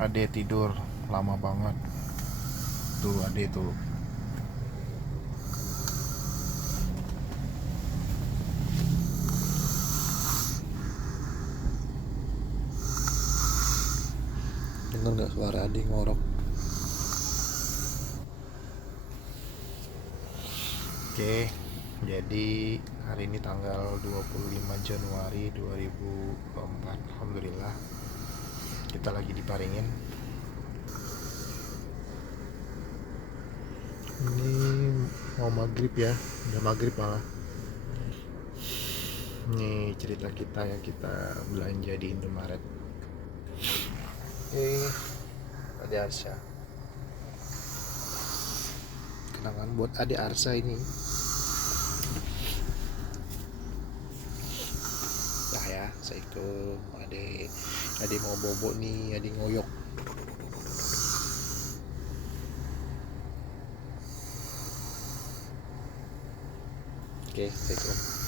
Ade tidur lama banget. Tuh Ade tuh. Dengar nggak suara Ade ngorok? Oke, jadi hari ini tanggal 25 Januari 2024. Alhamdulillah kita lagi diparingin. Ini mau maghrib ya, udah maghrib malah. Ini cerita kita yang kita belanja di Indomaret. Ade Arsha. Kenangan buat Ade Arsha ini. Dah ya, Assalamualaikum. Ade mau bobo nih, Ade ngoyok. Oke, Assalamualaikum.